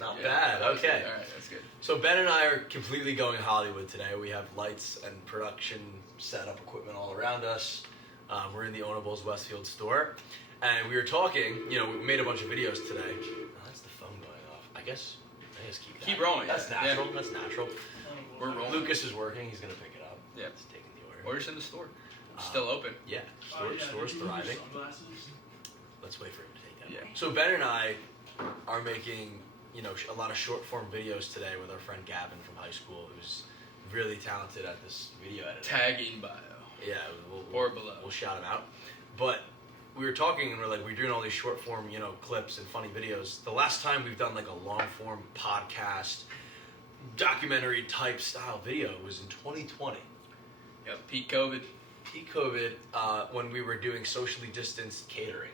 Not bad. Okay. All right, that's good. So Ben and I are completely going Hollywood today. We have lights and production setup equipment all around us. We're in the Ono Bowls Westfield store, and we were talking. We made a bunch of videos today. Oh, that's the phone going off. I guess keep rolling. That's natural. Yeah. That's natural. We're rolling. Lucas is working. He's gonna pick it up. Yeah. He's taking the order. Order's in the store. Still open. Yeah. Store's thriving. Let's wait for him to take that. Yeah. So Ben and I are making, a lot of short form videos today with our friend Gavin from high school, who's really talented at this video editing. Tag in bio. Yeah, or below. We'll shout him out. But we were talking and we're doing all these short form, clips and funny videos. The last time we've done like a long form podcast, documentary type style video was in 2020. Yep, peak COVID. When we were doing socially distanced catering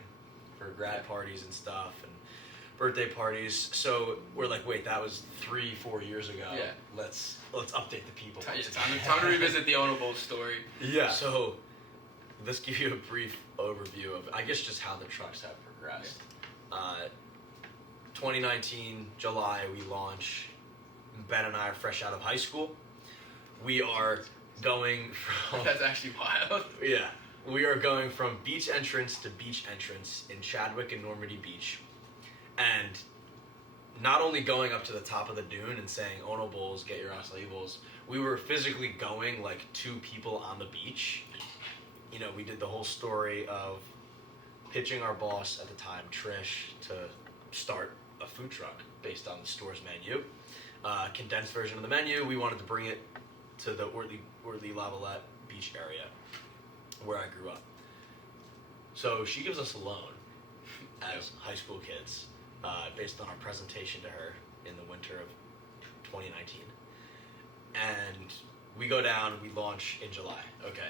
for grad parties and stuff and birthday parties. So we're like, wait, that was 3-4 years ago. Yeah. Let's update the people. Time to revisit the Ono Bowls story. Yeah. So let's give you a brief overview of, I guess, just how the trucks have progressed. 2019, July, we launch. Ben and I are fresh out of high school. We are going from... That's actually wild. Yeah. We are going from beach entrance to beach entrance in Chadwick and Normandy Beach. And not only going up to the top of the dune and saying, Ono Bowls, get your acai bowls, we were physically going like 2 people on the beach. We did the whole story of pitching our boss at the time, Trish, to start a food truck based on the store's menu. Condensed version of the menu. We wanted to bring it to the Ortley Lavalette Beach area where I grew up. So she gives us a loan as high school kids based on our presentation to her in the winter of 2019. And we go down, we launch in July. Okay.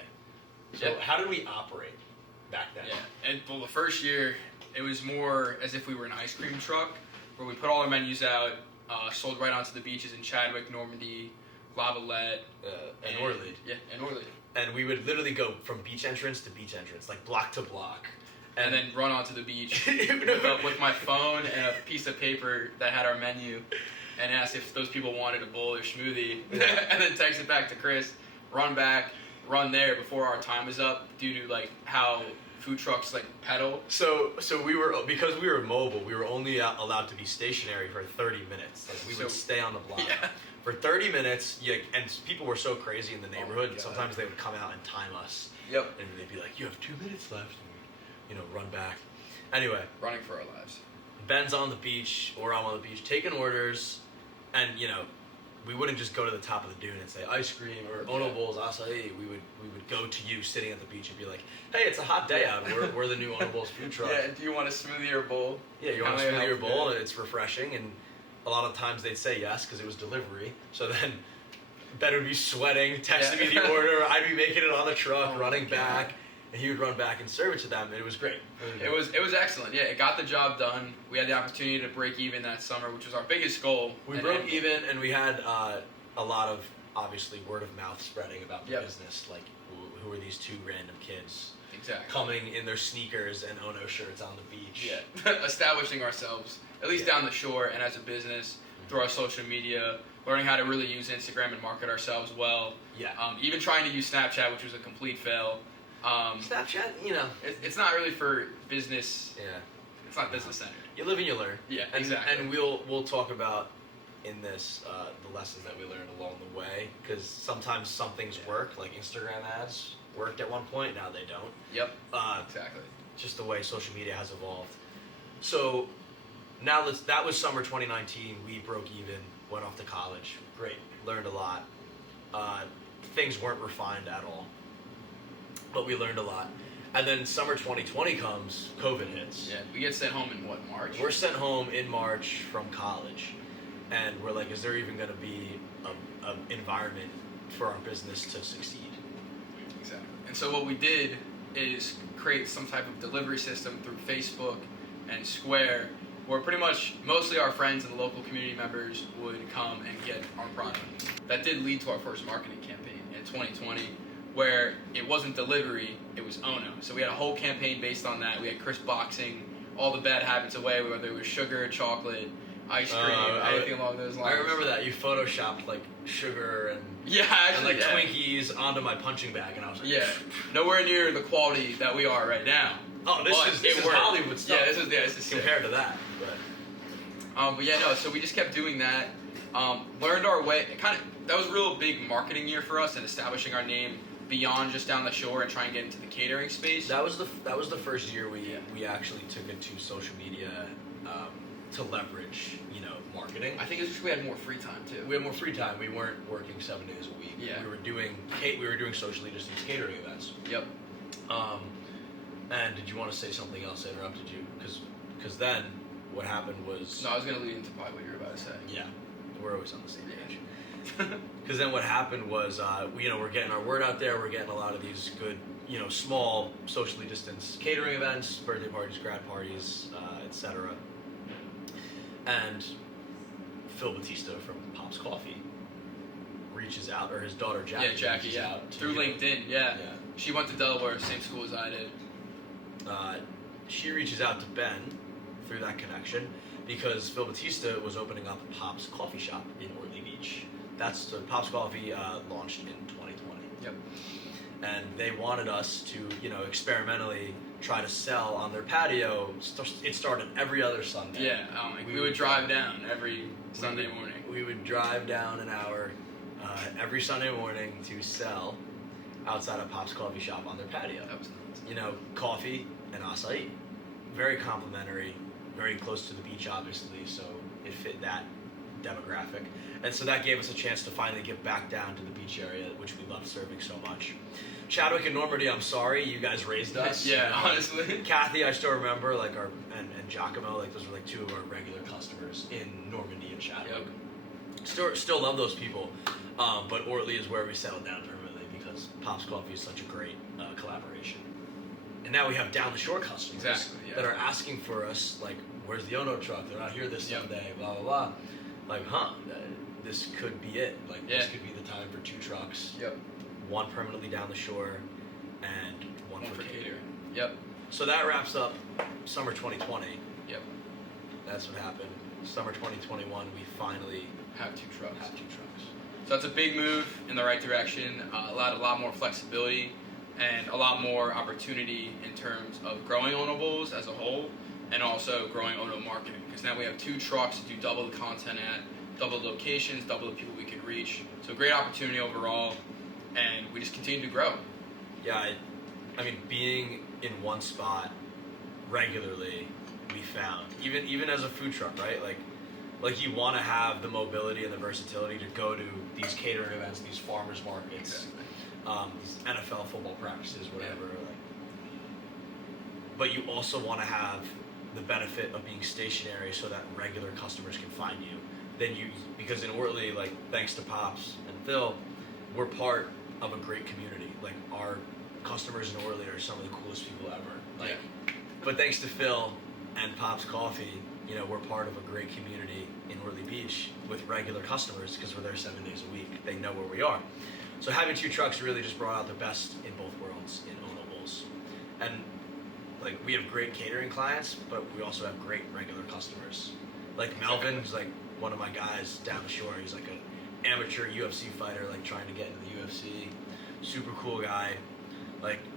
So how did we operate back then? Yeah, and the first year, it was more as if we were an ice cream truck, where we put all our menus out, sold right onto the beaches in Chadwick, Normandy, Lavalette, and Orleans. Yeah, and Orleans. And we would literally go from beach entrance to beach entrance, like block to block. And then run onto the beach with my phone and a piece of paper that had our menu, and ask if those people wanted a bowl or smoothie, and then text it back to Chris, run back, run there before our time was up due to like how food trucks like pedal. So because we were mobile, we were only allowed to be stationary for 30 minutes. Like we would stay on the block for 30 minutes. And people were so crazy in the neighborhood. Sometimes they would come out and time us. Yep. And they'd be like, "You have 2 minutes left." And run back. Anyway, running for our lives. Ben's on the beach, or I'm on the beach, taking orders, and we wouldn't just go to the top of the dune and say ice cream or Ono Bowls, acai. We would go to you sitting at the beach and be like, "Hey, it's a hot day out. We're the new Ono Bowls food truck. Yeah, do you want a smoothie or bowl? Yeah, you want a smoothie or bowl? And it's refreshing." And a lot of times they'd say yes because it was delivery. So then Ben would be sweating, texting me the order. I'd be making it on the truck, running back. And he would run back and serve it to them, and it was great. It was excellent. Yeah, it got the job done. We had the opportunity to break even that summer, which was our biggest goal. We broke even, and we had a lot of, obviously, word of mouth spreading about the business. Like, who are these 2 random kids coming in their sneakers and Ono shirts on the beach? Yeah, establishing ourselves, at least down the shore and as a business, through our social media, learning how to really use Instagram and market ourselves well. Yeah. Even trying to use Snapchat, which was a complete fail. Snapchat, it's not really for business. Yeah, it's not business centered. You live and you learn. Yeah, and, exactly. And we'll talk about in this the lessons that we learned along the way, because sometimes some things work, like Instagram ads worked at one point, now they don't. Yep. Exactly. Just the way social media has evolved. So now that was summer 2019. We broke even, went off to college. Great, learned a lot. Things weren't refined at all. But we learned a lot. And then summer 2020 comes, COVID hits. Yeah, we get sent home in March? We're sent home in March from college. And we're like, is there even going to be an environment for our business to succeed? Exactly. And so what we did is create some type of delivery system through Facebook and Square, where pretty much mostly our friends and the local community members would come and get our product. That did lead to our first marketing campaign in 2020, where it wasn't delivery, it was Ono. So we had a whole campaign based on that. We had Chris boxing all the bad habits away, whether it was sugar, chocolate, ice cream, anything along those lines. I remember that you photoshopped like sugar and actually, and like Twinkies onto my punching bag, and I was like, nowhere near the quality that we are right now. Oh, this is Hollywood stuff. Yeah, this is compared to that. But yeah, no. So we just kept doing that. Learned our way. That was a real big marketing year for us and establishing our name beyond just down the shore and trying to get into the catering space. That was the first year we actually took it to social media to leverage marketing. I think it's just we had more free time too. We had more free time. We weren't working 7 days a week. Yeah. We were doing socially distanced catering events. Yep. And did you want to say something else? I interrupted you because then what happened was. No, I was gonna lead into probably what you were about to say. Yeah, we're always on the same page. Because then what happened was we're getting our word out there. We're getting a lot of these good small socially distanced catering events, birthday parties, grad parties, etc. And Phil Batista from Pop's Coffee reaches out, or his daughter Jackie. Yeah, Jackie. Reaches out through LinkedIn. Yeah. She went to Delaware, same school as I did. She reaches out to Ben through that connection because Phil Batista was opening up Pop's Coffee Shop in Orly Beach. Pop's Coffee launched in 2020. Yep. And they wanted us to, experimentally try to sell on their patio. It started every other Sunday. Yeah, we would drive down every Sunday morning. We would drive down an hour every Sunday morning to sell outside of Pop's Coffee Shop on their patio. That was nuts. Coffee and acai. Very complimentary, very close to the beach, obviously, so it fit that demographic. And so that gave us a chance to finally get back down to the beach area, which we love serving so much. Chadwick and Normandy, I'm sorry, you guys raised us. Yeah, honestly. Kathy, I still remember, and Giacomo, those were two of our regular customers in Normandy and Chadwick. Yep. Still love those people, but Orly is where we settled down permanently because Pop's Coffee is such a great collaboration. And now we have down the shore customers that are asking for us, like, where's the Ono truck? They're not here this Sunday, blah, blah, blah. Like, this could be it. Like, this could be the time for 2 trucks. Yep. One permanently down the shore and one for catering. Yep. So that wraps up summer 2020. Yep. That's what happened. Summer 2021, we finally have 2 trucks. So that's a big move in the right direction. A lot more flexibility and a lot more opportunity in terms of growing Ono Bowls as a whole and also growing Ono marketing. Because now we have 2 trucks to do double the content at, double the locations, double the people we can reach. So great opportunity overall, and we just continue to grow. Yeah, I mean, being in one spot regularly, we found, even as a food truck, right? Like you want to have the mobility and the versatility to go to these catering events, these farmers markets, these NFL football practices, whatever. But you also want to have the benefit of being stationary so that regular customers can find you. Because in Orly, thanks to Pops and Phil, we're part of a great community. Our customers in Orly are some of the coolest people ever. But thanks to Phil and Pop's Coffee, we're part of a great community in Orly Beach with regular customers because we're there 7 days a week. They know where we are. So having 2 trucks really just brought out the best in both worlds in Ono Bowls. And we have great catering clients, but we also have great regular customers. Melvin, who's one of my guys down the shore. He's an amateur UFC fighter, trying to get into the UFC. Super cool guy.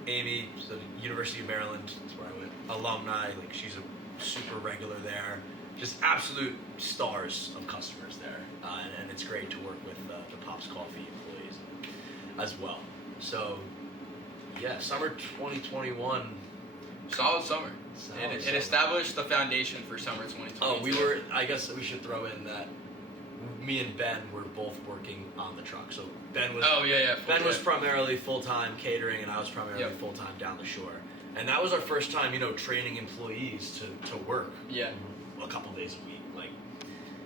Amy, the University of Maryland, that's where I went, alumni. She's a super regular there. Just absolute stars of customers there. And it's great to work with the Pop's Coffee employees as well. So, yeah, summer 2021. Solid summer. It established the foundation for summer 2022. I guess we should throw in that me and Ben were both working on the truck. So Ben was Ben was primarily full-time catering, and I was primarily full-time down the shore. And that was our first time, training employees to work a couple days a week.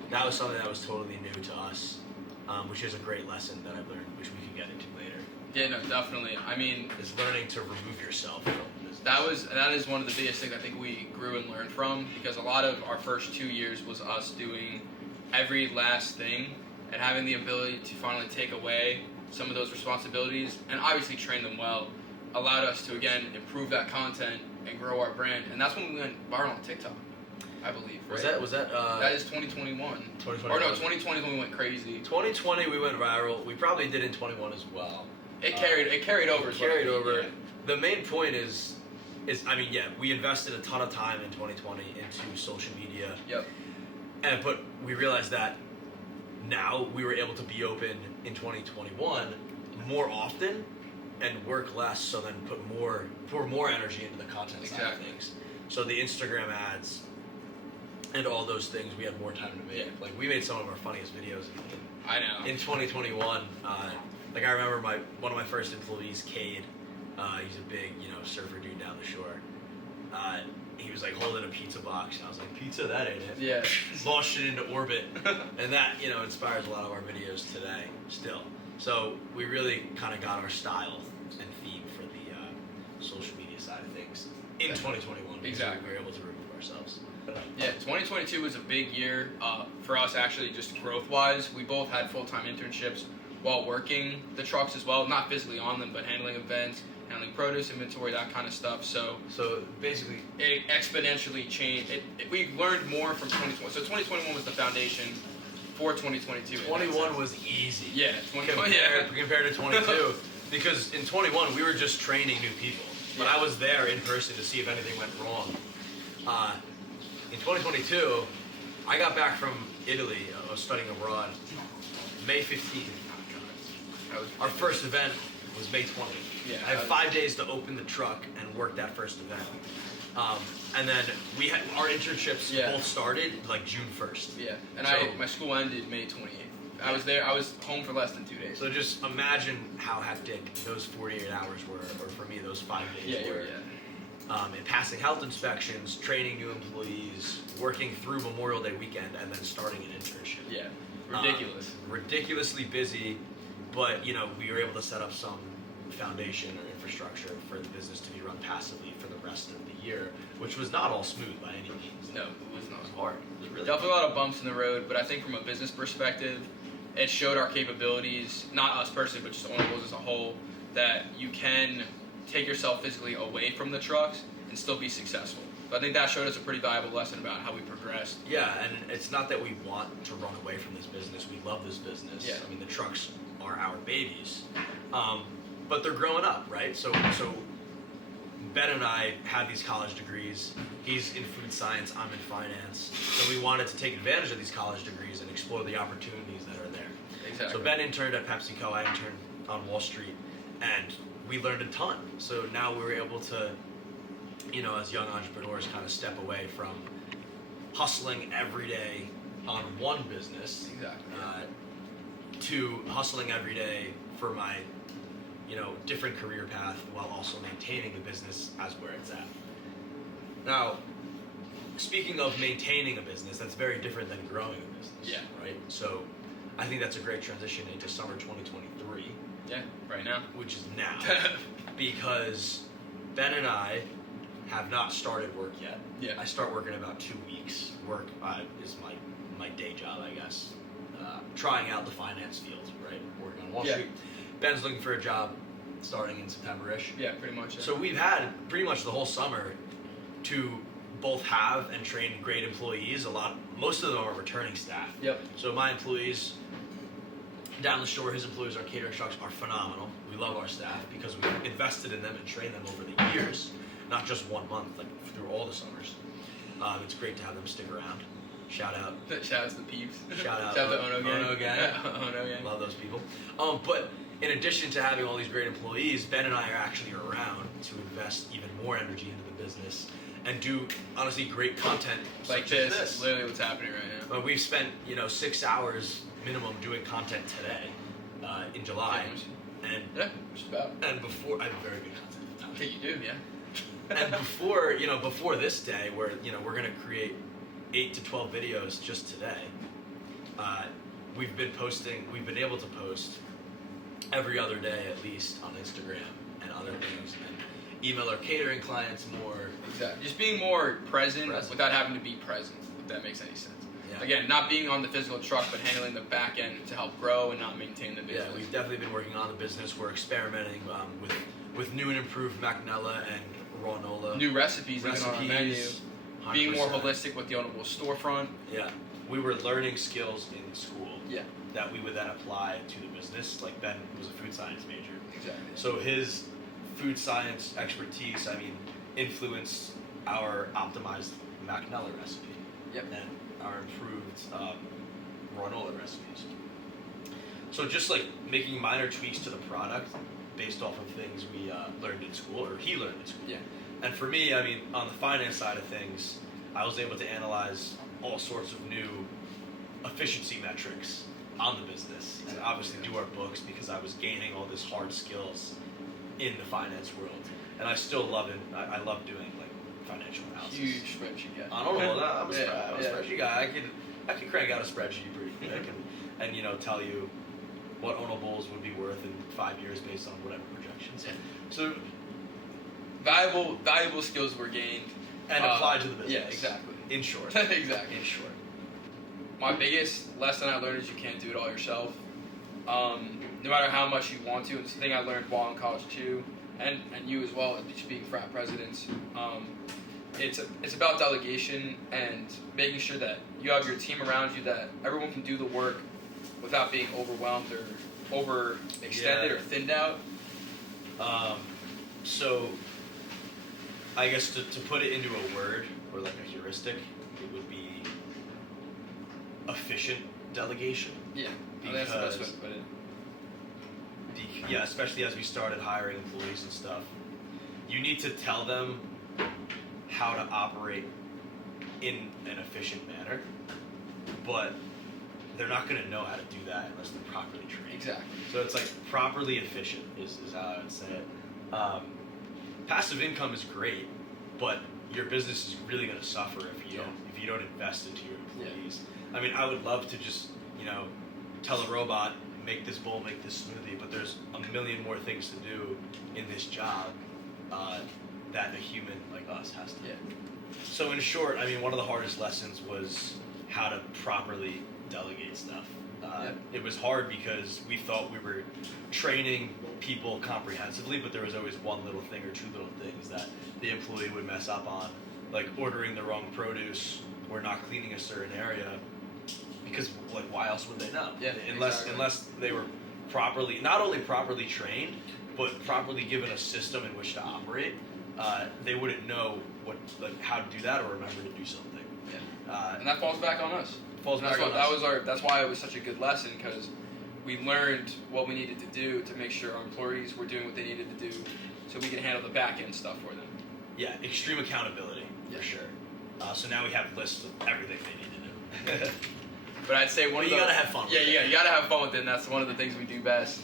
That was something that was totally new to us, which is a great lesson that I've learned, which we can get into later. Yeah, no, definitely. I mean, is learning to remove yourself from business. That is one of the biggest things I think we grew and learned from, because a lot of our first 2 years was us doing every last thing and having the ability to finally take away some of those responsibilities and obviously train them well allowed us to again improve that content and grow our brand. And that's when we went viral on TikTok. I believe. Was right? that? That is 2021. 2021. Or no, 2020 when we went crazy. 2020 we went viral. We probably did in 21 as well. It carried over. Carried over. Yeah. The main point is I mean, yeah, we invested a ton of time in 2020 into social media. Yep. But we realized that now we were able to be open in 2021 more often and work less, so then pour more energy into the content side of things. So the Instagram ads and all those things, we had more time to make. Yeah. Like, we made some of our funniest videos I know. in 2021. Like, I remember one of my first employees, Cade. He's a big, surfer dude down the shore. He was like holding a pizza box, and I was like, "Pizza, that ain't it." Yeah. Launched it into orbit, and that inspires a lot of our videos today still. So we really kind of got our style and theme for the social media side of things in 2021. Exactly. We were able to remove ourselves. Yeah, 2022 was a big year for us, actually, just growth-wise. We both had full-time internships while working the trucks as well, not physically on them, but handling events, handling produce, inventory, that kind of stuff. So basically, it exponentially changed. We learned more from 2020. So 2021 was the foundation for 2022. 21 was easy. Yeah, 2021. Compared to 22, because in 21 we were just training new people, but I was there in person to see if anything went wrong. In 2022, I got back from Italy. I was studying abroad. May 15th. Our first event was May 20th. Yeah, I had 5 days to open the truck and work that first event. And then we had our internships both started like June 1st. Yeah, and so, my school ended May 28th. I was there. I was home for less than 2 days. So just imagine how hectic those 48 hours were, or for me, those 5 days were. And passing health inspections, training new employees, working through Memorial Day weekend, and then starting an internship. Yeah, ridiculous. Ridiculously busy, but we were able to set up some foundation or infrastructure for the business to be run passively for the rest of the year, which was not all smooth by any means. No, it was not. It was hard. It was really definitely a lot of bumps in the road, but I think from a business perspective, it showed our capabilities, not us personally, but just Ono Bowls as a whole, that you can take yourself physically away from the trucks and still be successful. But I think that showed us a pretty valuable lesson about how we progressed. Yeah, and it's not that we want to run away from this business. We love this business. Yeah. I mean, the trucks are our babies. But they're growing up, right? So Ben and I had these college degrees. He's in food science, I'm in finance. So we wanted to take advantage of these college degrees and explore the opportunities that are there. Exactly. So Ben interned at PepsiCo, I interned on Wall Street, and we learned a ton. So now we were able to, as young entrepreneurs, kind of step away from hustling every day on one business, to hustling every day for my, different career path while also maintaining the business as where it's at. Now, speaking of maintaining a business, that's very different than growing a business. Yeah. Right? So I think that's a great transition into summer 2023. Yeah, right now. Which is now. Because Ben and I have not started work yet. Yeah. I start work in about 2 weeks. Work is my day job, I guess. Trying out the finance field, right? Working on Wall Street. Ben's looking for a job starting in September-ish. Yeah, pretty much. Yeah. So we've had pretty much the whole summer to both have and train great employees. Most of them are returning staff. Yep. So my employees down the shore, his employees, our catering trucks, are phenomenal. We love our staff because we've invested in them and trained them over the years, not just 1 month, like through all the summers. It's great to have them stick around. Shout out. Shout out to the peeps. Shout out to Ono Gang. Ono Gang. Ono Gang. Love those people. But in addition to having all these great employees, Ben and I are actually around to invest even more energy into the business and do, honestly, great content like such as this. Literally what's happening right now. We've spent, 6 hours minimum doing content today in July. Just about. And before, I have very good content. I think you do, yeah. And before this day, where we're gonna create 8 to 12 videos just today. We've been able to post every other day at least on Instagram and other things, and email our catering clients more. Exactly. Just being more present without having to be present, if that makes any sense. Yeah. Again, not being on the physical truck, but handling the back end to help grow and not maintain the business. Yeah, we've definitely been working on the business. We're experimenting with new and improved Macnella and raw Nola. New recipes even on our menu. being more 100%. holistic with the Ono Bowls storefront. Yeah, we were learning skills in school. Yeah. That we would then apply to the business. Like Ben was a food science major. Exactly. So his food science expertise, influenced our optimized McNella recipe. Yep. And our improved granola recipes. So just like making minor tweaks to the product based off of things we learned in school, or he learned in school. Yeah. And for me, on the finance side of things, I was able to analyze all sorts of new efficiency metrics on the business, and obviously do our books, because I was gaining all this hard skills in the finance world, and I still love it. I love doing like financial analysis. Huge spreadsheet guy. I don't know. I'm a Yeah. spreadsheet guy. I can crank out a spreadsheet pretty quick, and tell you what Ono Bowls would be worth in 5 years based on whatever projections. Yeah. So Valuable skills were gained and applied to the business. Yeah, exactly. In short. Exactly. In short. My biggest lesson I learned is you can't do it all yourself. No matter how much you want to. And it's the thing I learned while in college too, and you as well, just being frat presidents. It's about delegation and making sure that you have your team around you, that everyone can do the work without being overwhelmed or overextended or thinned out. So I guess to put it into a word, or like a heuristic, it would be efficient delegation. Yeah, that's the best way to put it. Yeah, especially as we started hiring employees and stuff, you need to tell them how to operate in an efficient manner, but they're not going to know how to do that unless they're properly trained. Exactly. So it's like properly efficient is how I would say it. Passive income is great, but your business is really going to suffer if you don't invest into your employees. Yeah. I would love to just tell a robot, make this bowl, make this smoothie, but there's a million more things to do in this job that a human like us has to. Yeah. So in short, one of the hardest lessons was how to properly delegate stuff. It was hard because we thought we were training people comprehensively, but there was always one little thing or two little things that the employee would mess up on, like ordering the wrong produce or not cleaning a certain area, because like why else would they know? Yeah, unless they were not only properly trained, but properly given a system in which to operate, they wouldn't know how to do that or remember to do something. Yeah. And that falls back on us. That's why it was such a good lesson, because we learned what we needed to do to make sure our employees were doing what they needed to do, so we can handle the back end stuff for them. Yeah, extreme accountability for sure. So now we have lists of everything they need to do. But I'd say you gotta have fun. Yeah, you gotta have fun with it. And that's one of the things we do best.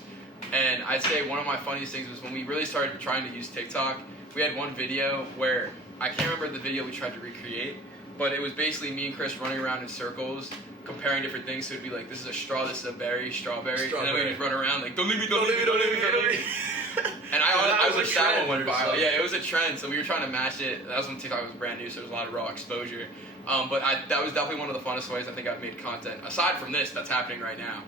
And I'd say one of my funniest things was when we really started trying to use TikTok. We had one video where I can't remember the video we tried to recreate, but it was basically me and Chris running around in circles, comparing different things. So it'd be like, this is a straw, this is a berry, strawberry. And then we'd run around like, don't leave me. And I was like, that one went viral. Yeah, it was a trend. So we were trying to match it. That was when TikTok was brand new, so there was a lot of raw exposure. But that was definitely one of the funnest ways I think I've made content. Aside from this, that's happening right now.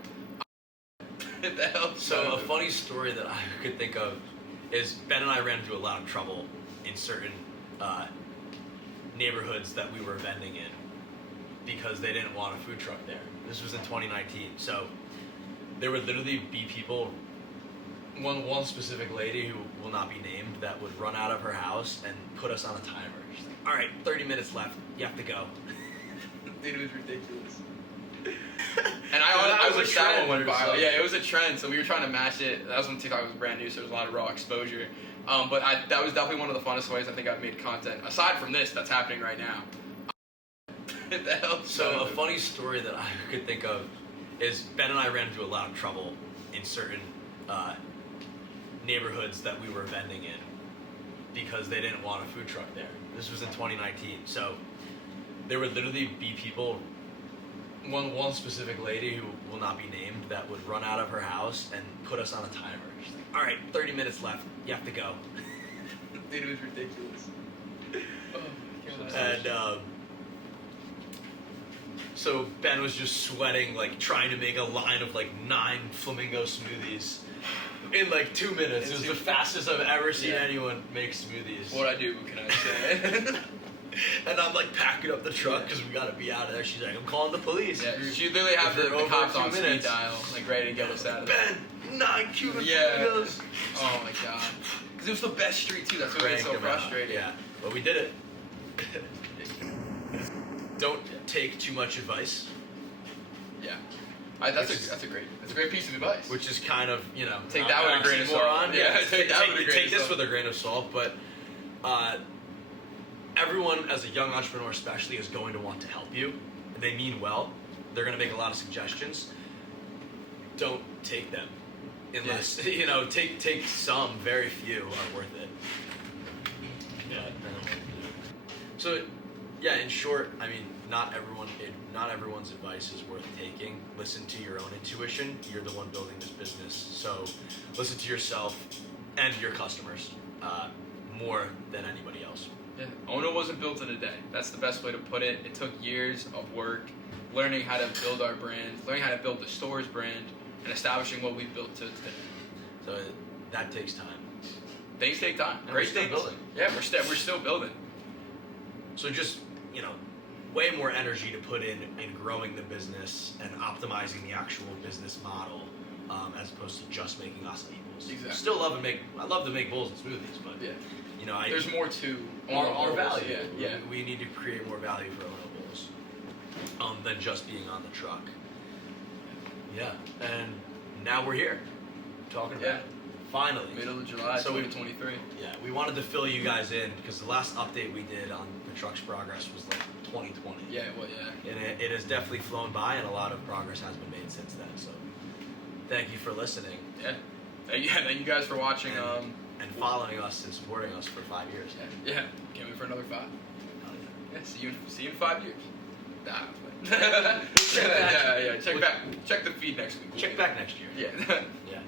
What the hell? So a funny story that I could think of is Ben and I ran into a lot of trouble in certain neighborhoods that we were vending in because they didn't want a food truck there. This was in 2019. So there would literally be people, one specific lady who will not be named, that would run out of her house and put us on a timer. She's like, all right, 30 minutes left. You have to go. Dude, it was ridiculous. And I was like, that one went viral. Yeah, it was a trend. So we were trying to match it. That was when TikTok was brand new, so there was a lot of raw exposure. But that was definitely one of the funnest ways I think I've made content. Aside from this, that's happening right now. What the hell? So a funny story that I could think of is Ben and I ran into a lot of trouble in certain neighborhoods that we were vending in because they didn't want a food truck there. This was in 2019. So there would literally be people, one specific lady who will not be named, that would run out of her house and put us on a timer. She's like, all right, 30 minutes left. You have to go. Dude, it was ridiculous. And so Ben was just sweating, like trying to make a line of like 9 flamingo smoothies in like 2 minutes. It was the fastest I've ever seen anyone make smoothies. What I do, what can I say? And I'm like packing up the truck because we gotta be out of there. She's like, I'm calling the police. Yeah, she literally have the Over cops a few on speed minutes. dial, like ready to get us out of there. Ben, 9 cubic Yeah. meters. Oh my god. Because it was the best street too. That's what made it so Crank 'em out. frustrating. Yeah, but we did it. Don't take too much advice, Yeah. That's a great piece of advice. which is kind of, you know, Take that with a grain of salt. oxymoron. Yeah, take that with a grain take of this salt. with a grain of salt, but everyone, as a young entrepreneur especially, is going to want to help you. They mean well. They're going to make a lot of suggestions. Don't take them, unless you know. Take some. Very few are worth it. But, so, yeah. In short, I mean, not everyone's advice is worth taking. Listen to your own intuition. You're the one building this business, so listen to yourself and your customers more than anybody else. Yeah. Ono wasn't built in a day. That's the best way to put it. It took years of work, learning how to build our brand, learning how to build the store's brand, and establishing what we've built to today. So that takes time. Things take time. And Great we're still things. building. Yeah, we're still building. So just, you know, way more energy to put in growing the business and optimizing the actual business model, as opposed to just making acai bowls. Exactly. Still I love to make bowls and smoothies, but Yeah. you know, There's more to our Ono Bowls. value. Yeah. We need to create more value for Ono Bowls, than just being on the truck. Yeah, and now we're here talking about it. Finally. Middle of July, So we- 2023. Yeah, we wanted to fill you guys in because the last update we did on the truck's progress was like 2020. Yeah, well, yeah. And it has definitely flown by, and a lot of progress has been made since then. So, thank you for listening Yeah. Thank you guys for watching. and following us and supporting us for 5 years. Yeah. Can't wait for another 5. Hell yeah. Yeah. See you in 5 years. Nah. Check back. Yeah. Check the feed next week. Check back next year. Yeah. Yeah.